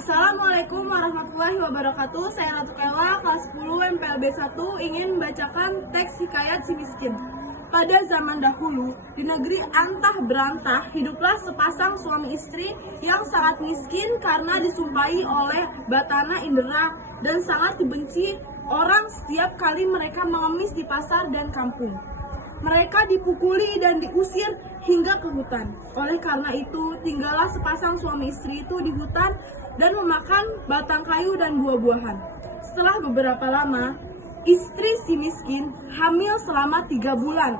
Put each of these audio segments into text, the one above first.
Assalamualaikum warahmatullahi wabarakatuh. Saya Ratu Kela, kelas 10 MPLB 1, ingin membacakan teks hikayat si miskin. Pada zaman dahulu, di negeri antah berantah, hiduplah sepasang suami istri yang sangat miskin karena disumpahi oleh batana indera dan sangat dibenci orang setiap kali mereka mengemis di pasar dan kampung. Mereka dipukuli dan diusir hingga ke hutan. Oleh karena itu, tinggallah sepasang suami istri itu di hutan dan memakan batang kayu dan buah-buahan. Setelah beberapa lama, istri si miskin hamil selama 3 bulan.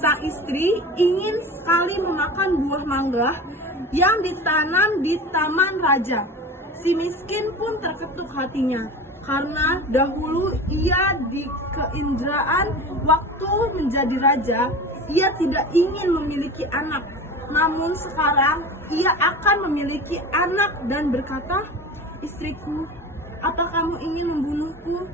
Sang istri ingin sekali memakan buah mangga yang ditanam di taman raja. Si miskin pun terketuk hatinya, karena dahulu ia di keindraan waktu menjadi raja, ia tidak ingin memiliki anak. Namun sekarang ia akan memiliki anak dan berkata, "Istriku, apa kamu ingin membunuhku?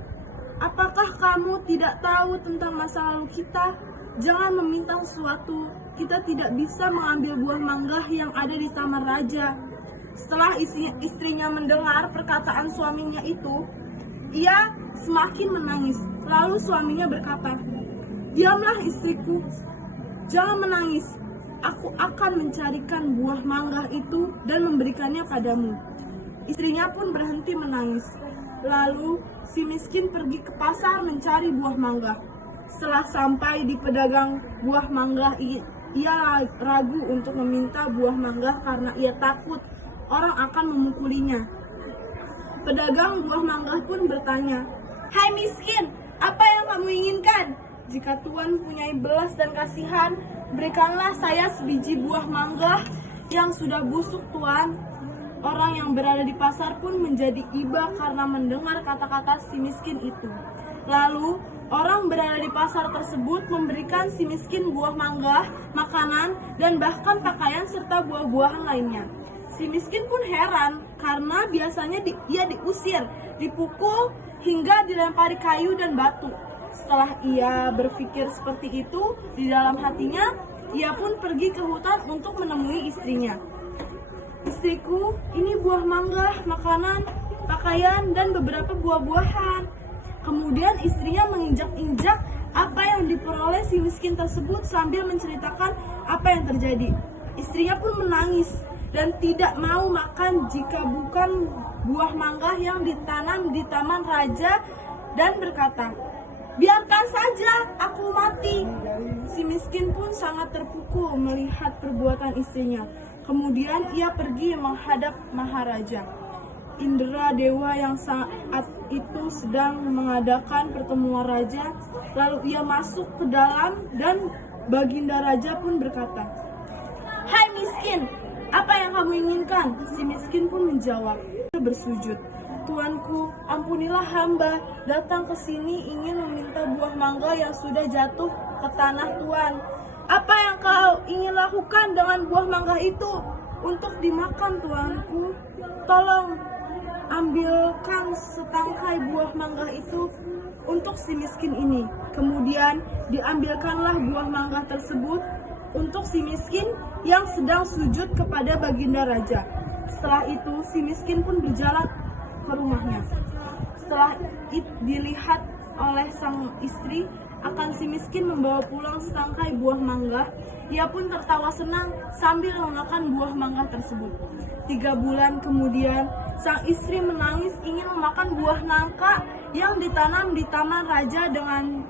Apakah kamu tidak tahu tentang masa lalu kita? Jangan meminta sesuatu, kita tidak bisa mengambil buah mangga yang ada di taman raja." Setelah istrinya mendengar perkataan suaminya itu, ia semakin menangis. Lalu suaminya berkata, "Diamlah istriku, jangan menangis. Aku akan mencarikan buah mangga itu dan memberikannya padamu." Istrinya pun berhenti menangis. Lalu si miskin pergi ke pasar mencari buah mangga. Setelah sampai di pedagang buah mangga, ia ragu untuk meminta buah mangga karena ia takut orang akan memukulinya. Pedagang buah mangga pun bertanya, "Hai miskin, apa yang kamu inginkan? Jika Tuhan punya belas dan kasihan, berikanlah saya sebiji buah mangga yang sudah busuk, Tuhan." Orang yang berada di pasar pun menjadi iba karena mendengar kata-kata si miskin itu. Lalu, orang berada di pasar tersebut memberikan si miskin buah mangga, makanan, dan bahkan pakaian serta buah-buahan lainnya. Si miskin pun heran karena biasanya ia diusir, dipukul, hingga dilempari kayu dan batu. Setelah ia berpikir seperti itu di dalam hatinya, ia pun pergi ke hutan untuk menemui istrinya. "Istriku, ini buah mangga, makanan, pakaian, dan beberapa buah-buahan." Kemudian istrinya menginjak-injak apa yang diperoleh si miskin tersebut sambil menceritakan apa yang terjadi. Istrinya pun menangis dan tidak mau makan jika bukan buah mangga yang ditanam di taman raja dan berkata, "Biarkan saja aku mati." Si miskin pun sangat terpukul melihat perbuatan istrinya. Kemudian ia pergi menghadap Maharaja. Indra dewa yang saat itu sedang mengadakan pertemuan raja, lalu ia masuk ke dalam dan baginda raja pun berkata, "Hai miskin, apa yang kamu inginkan?" Si miskin pun menjawab, bersujud, "Tuanku, ampunilah hamba datang ke sini ingin meminta buah mangga yang sudah jatuh ke tanah Tuan. Apa yang kau ingin lakukan dengan buah mangga itu?" "Untuk dimakan, Tuanku. Tolong ambilkan setangkai buah mangga itu untuk si miskin ini." Kemudian diambilkanlah buah mangga tersebut untuk si miskin yang sedang sujud kepada baginda raja. Setelah itu si miskin pun berjalan ke rumahnya. Setelah dilihat oleh sang istri akan si miskin membawa pulang setangkai buah mangga, ia pun tertawa senang sambil memakan buah mangga tersebut. 3 bulan kemudian, sang istri menangis ingin memakan buah nangka yang ditanam di taman raja dengan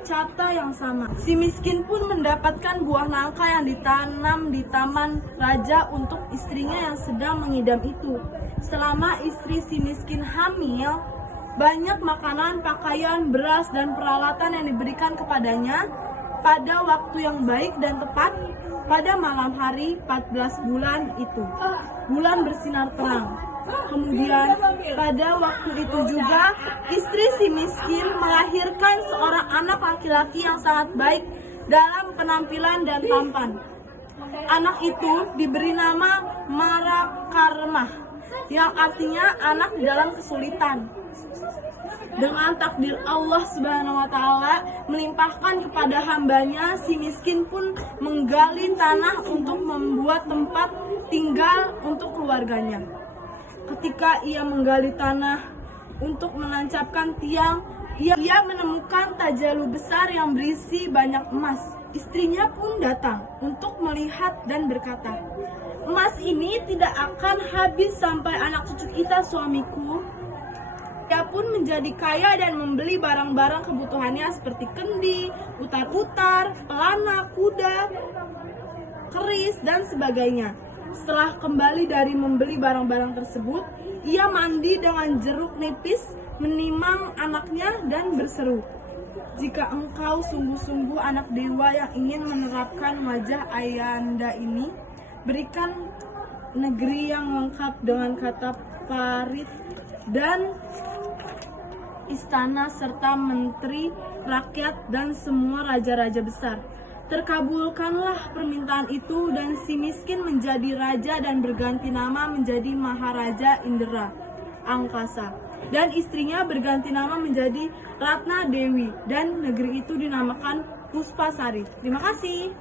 cara yang sama. Si miskin pun mendapatkan buah nangka yang ditanam di taman raja untuk istrinya yang sedang mengidam itu. Selama istri si miskin hamil, banyak makanan, pakaian, beras, dan peralatan yang diberikan kepadanya pada waktu yang baik dan tepat pada malam hari 14 bulan itu. Bulan bersinar terang. Kemudian pada waktu itu juga istri si miskin melahirkan seorang anak laki-laki yang sangat baik dalam penampilan dan tampan. Anak itu diberi nama Marakarmah, yang artinya anak dalam kesulitan. Dengan takdir Allah Subhanahu wa Ta'ala melimpahkan kepada hambanya, si miskin pun menggali tanah untuk membuat tempat tinggal untuk keluarganya. Ketika ia menggali tanah untuk menancapkan tiang, ia menemukan tajalu besar yang berisi banyak emas. Istrinya pun datang untuk melihat dan berkata, "Emas ini tidak akan habis sampai anak cucu kita, suamiku." Ia pun menjadi kaya dan membeli barang-barang kebutuhannya seperti kendi, utar-utar, pelana, kuda, keris, dan sebagainya. Setelah kembali dari membeli barang-barang tersebut, ia mandi dengan jeruk nipis, menimang anaknya dan berseru, "Jika engkau sungguh-sungguh anak dewa yang ingin menerapkan wajah ayahanda ini, berikan negeri yang lengkap dengan kata parit dan istana serta menteri, rakyat, dan semua raja-raja besar." Terkabulkanlah permintaan itu dan si miskin menjadi raja dan berganti nama menjadi Maharaja Indra Angkasa. Dan istrinya berganti nama menjadi Ratna Dewi dan negeri itu dinamakan Puspasari. Terima kasih.